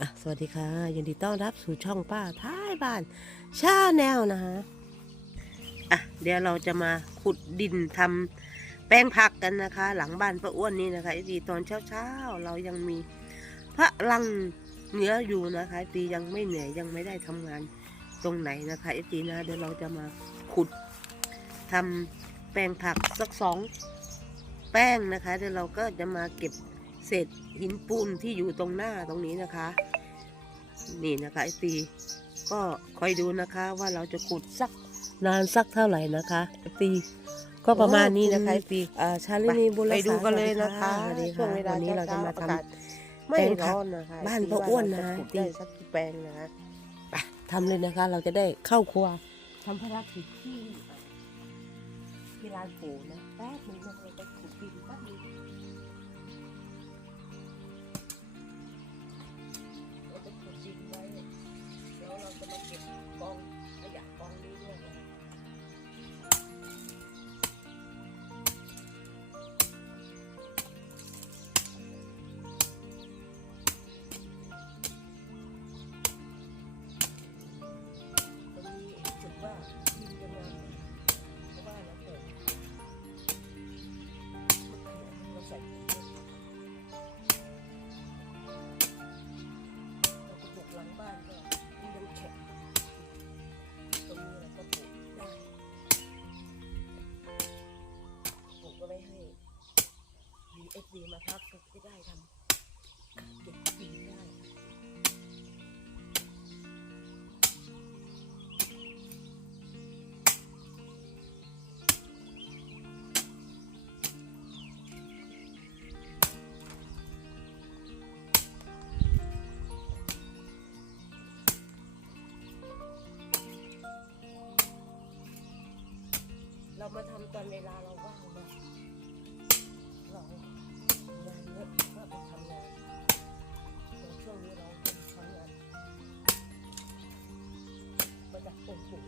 อะสวัสดีค่ะ ยินดีต้อนรับสู่ช่องป้าท้ายบ้านชาแนลนะคะอะเดี๋ยวเราจะมาขุดดินทำแปลงผักกันนะคะ หลังบ้านป้าอ้วนนี่นะคะดีตอนเช้าๆเรายังมีพระลังเหนืออยู่นะคะตียังไม่เหนื่อยยังไม่ได้ทำงานตรงไหนนะคะเอตีนะเดี๋ยวเราจะมาขุดทำแปลงผักสักสองแป้งนะคะเดี๋ยวเราก็จะมาเก็บ เศษหินปูนที่อยู่ตรงหน้าตรงนี้นะคะ นี่นะคะไอตีก็คอยดูนะคะว่าเราจะขุดสักนานสักเท่าไหร่นะคะไอตีก็ประมาณนี้นะคะไอตีอ่าชาลินีบุญไปดูกันเลยนะคะสวัสดีช่วค่ะงเวลาวันนี้เราจะมาทอากาศำไม่แปลงผักร้อนนะคะบ้านป้าอ้วนนะที่ว่าเราจขุดได้สักกี่แปลงนะคะไปทำเลยนะคะ เราจะได้เข้าครัวทำภารกิจที่ที่ร้านปูนะแป๊บนึงนะเราจะ เรามาทำตอนเวลาเราว่างนะเรางานเยอะก็ไปทำงานแต่ช่วงนี้เราทำงานมาจากต้นปุ๋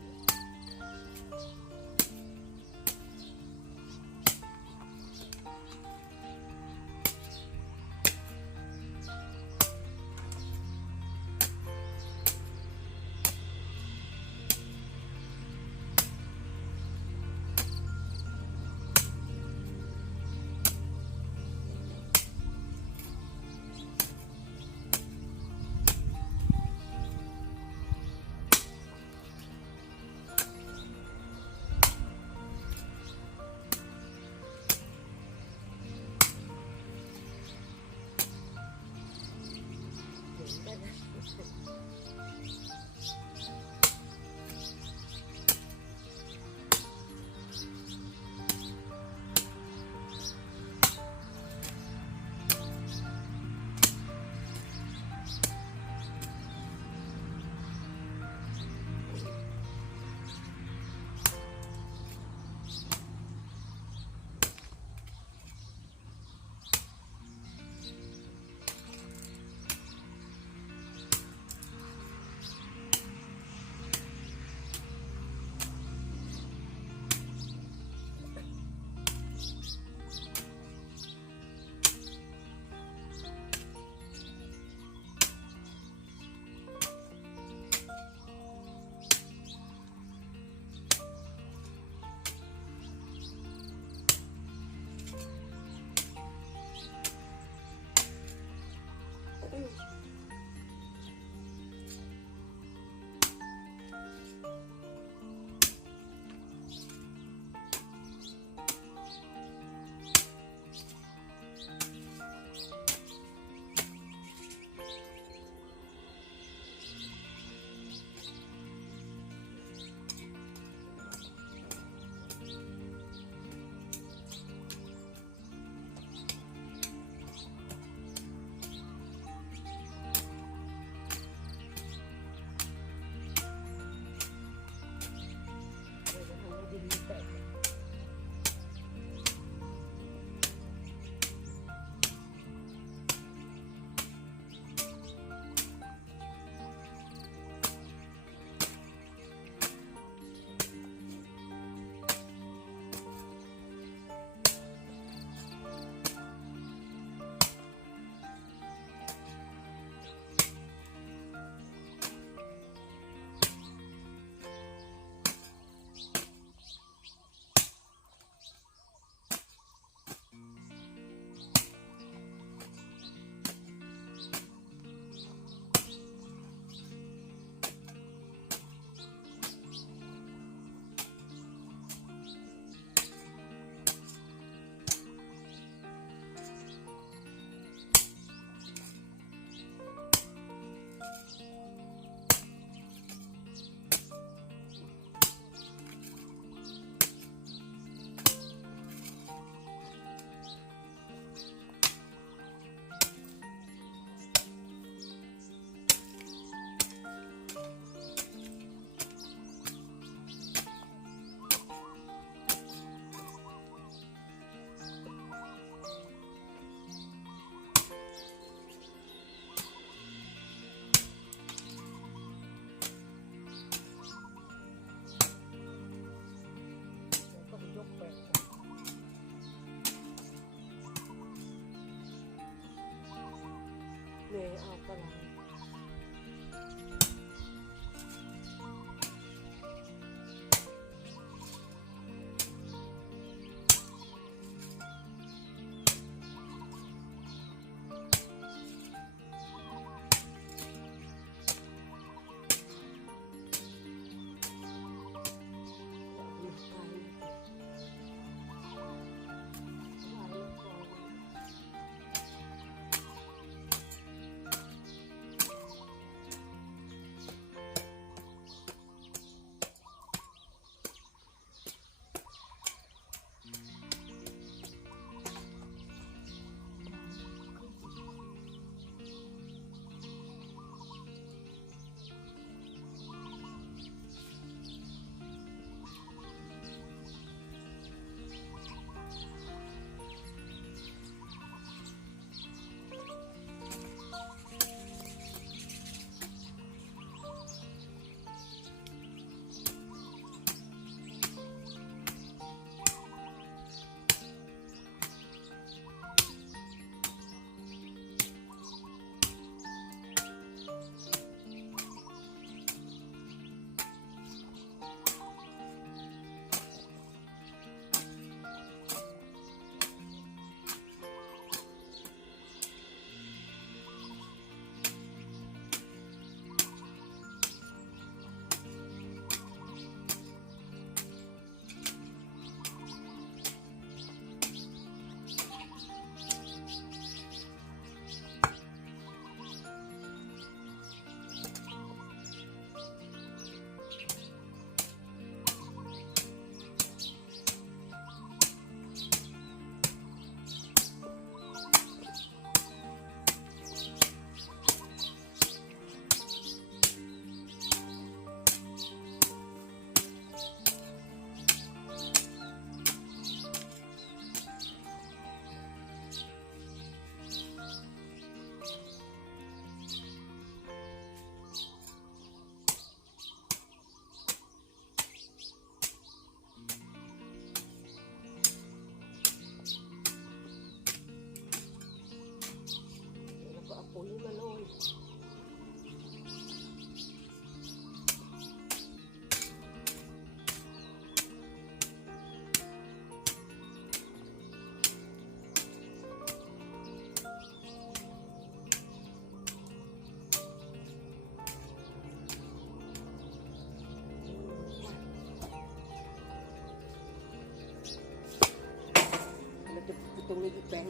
ตรงนี้จะแปลง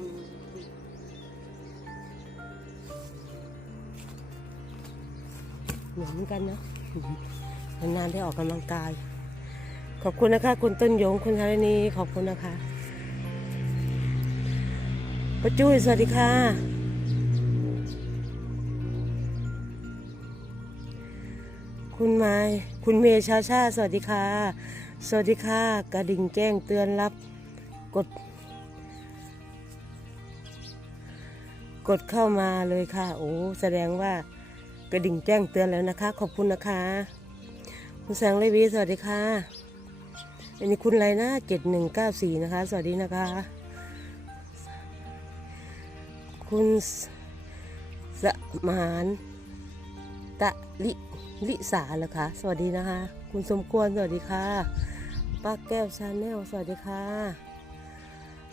เหมือนกันนะนานๆได้ออกกำลังกาย ขอบคุณนะคะ คุณต้นยงคุณธารณีขอบคุณนะคะป้าจุ้ยสวัสดีค่ะ คุณไม้คุณเมย์ชาชา สวัสดีค่ะ สวัสดีค่ะ กระดิ่งแจ้งเตือนรับ กด กดเข้ามาเลยค่ะ โอ้แสดงว่ากระดิ่งแจ้งเตือนแล้วนะคะ ขอบคุณนะคะ คุณแสงเลวีสวัสดีค่ะอันนี้คุณไรนะเจ็ดหนึ่งเก้าสี่นะคะ สวัสดีนะคะ คุณสสมานตะลิลิสาเหรอคะ สวัสดีนะคะ คุณสมควรสวัสดีค่ะป้าแก้วชาแนลสวัสดีค่ะ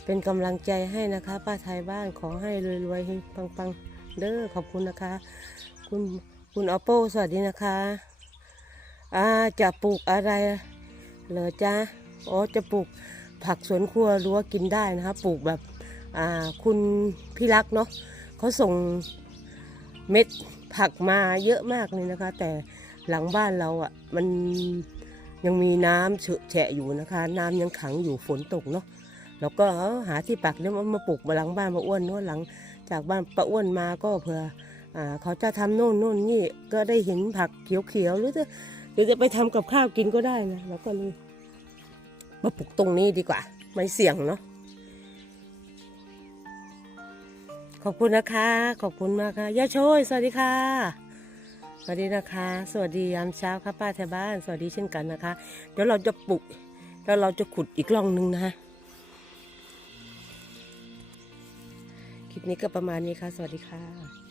เป็นกำลังใจให้นะคะ ป้าไทยบ้านขอให้รวยๆปังๆเด้อขอบคุณนะคะ คุณคุณออโปสวัสดีนะคะอาจะปลูกอะไรเหรอจ๊ะอ๋อจะปลูกผักสวนครัวรั้วกินได้นะคะ ปลูกแบบอ่าคุณพี่รักเนาะเขาส่งเม็ดผักมาเยอะมากเลยนะคะ แต่หลังบ้านเราอะ่ะมันยังมีน้ำเฉอะแฉะอยู่นะคะ น้ำยังขังอยู่ฝนตกเนาะ แล้วก็หาที่ปักแล้วมาปลูกมาหลังบ้านป้าอ้วนเนาะหลัง จากบ้านป้าอ้วนมาก็เผื่ออเขาจะทำโน่นโน่นนี่ก็ได้เห็นผักเขียวๆหรือจะหรือจะไปทำกับข้าวกินก็ได้นะแล้วก็เลยมาปลูกตรงนี้ดีกว่า ไม่เสี่ยงเนาะขอบคุณนะคะ ขอบคุณมากค่ะย่าโชยสวัสดีค่ะสวัสดีนะคะ สวัสดียามเช้าค่ะป้าแถวบ้าน สวัสดีเช่นกันนะคะ เดี๋ยวเราจะปลูกแล้วเราจะขุดอีกร่องหนึ่งนะคะ นี้ก็ประมาณนี้ค่ะ สวัสดีค่ะ